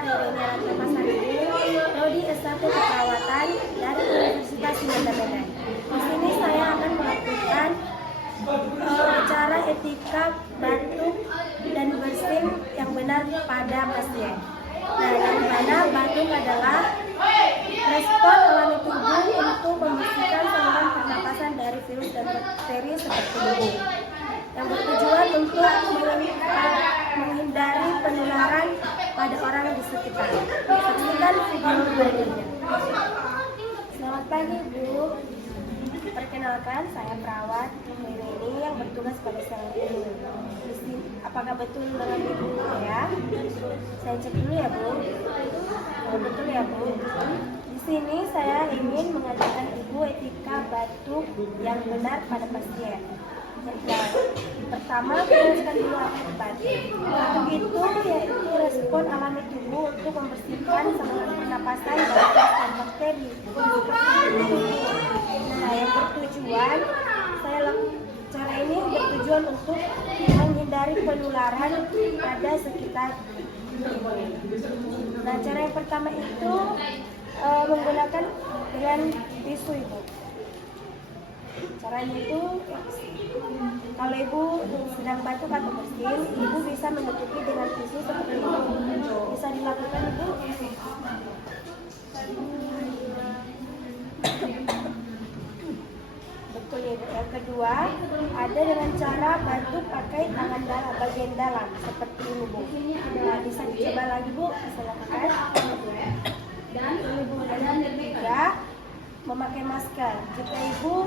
Rerenia Ratnapasari, Prodi S1 Keperawatan dari Universitas Medan. Di sini saya akan melakukan cara etika batuk dan bersin yang benar pada pasien. Nah, yang mana batuk adalah respon alami tubuh untuk membersihkan saluran pernapasan dari virus dan bakteri seperti debu, yang bertujuan untuk menghindari penularan pada orang di sekitar. Saksikan video berikutnya. Selamat pagi, Bu. Perkenalkan, saya perawat ini yang bertugas pada sel ini. Apakah betul dengan Ibu ya? Saya cek dulu ya, Bu. Betul ya, Bu. Di sini saya ingin mengatakan Ibu etika batuk yang benar pada pasien. Pertama, jelaskan dulu apa batuk. Batuk itu yaitu respon alami tubuh untuk membersihkan saluran pernapasan dari virus dan bakteri. Nah, yang bertujuan cara ini bertujuan untuk menghindari penularan pada sekitar. Nah, cara yang pertama itu menggunakan dengan tisu, Ibu. Caranya itu, kalau Ibu sedang batuk atau bersin, Ibu bisa menutupi dengan tisu seperti ini. Bisa dilakukan, Ibu. Betul ya, Ibu. Yang kedua, ada dengan cara batuk pakai tangan dalam, bagian dalam seperti ini, Bu. Nah, bisa dicoba lagi, Bu. Bisa lakukan. Dan Ibu, yang ketiga, memakai masker. Jika Ibu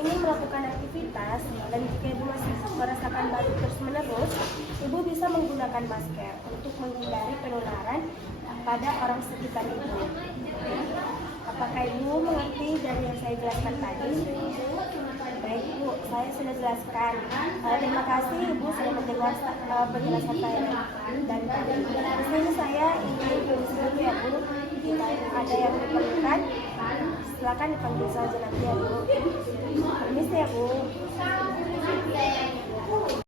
ingin melakukan aktivitas dan jika Ibu masih merasakan batuk terus-menerus, Ibu bisa menggunakan masker untuk menghindari penularan pada orang sekitar Ibu. Apakah Ibu mengerti dari yang saya jelaskan tadi? Baik, Bu, saya sudah jelaskan. Terima kasih Ibu sudah mendengar penjelasan saya. Dan di sini saya ingin dulu ya, Bu. Jika ada yang diperlukan, silakan dipanggil saja nanti ya, Bu. Permisi ya, Bu.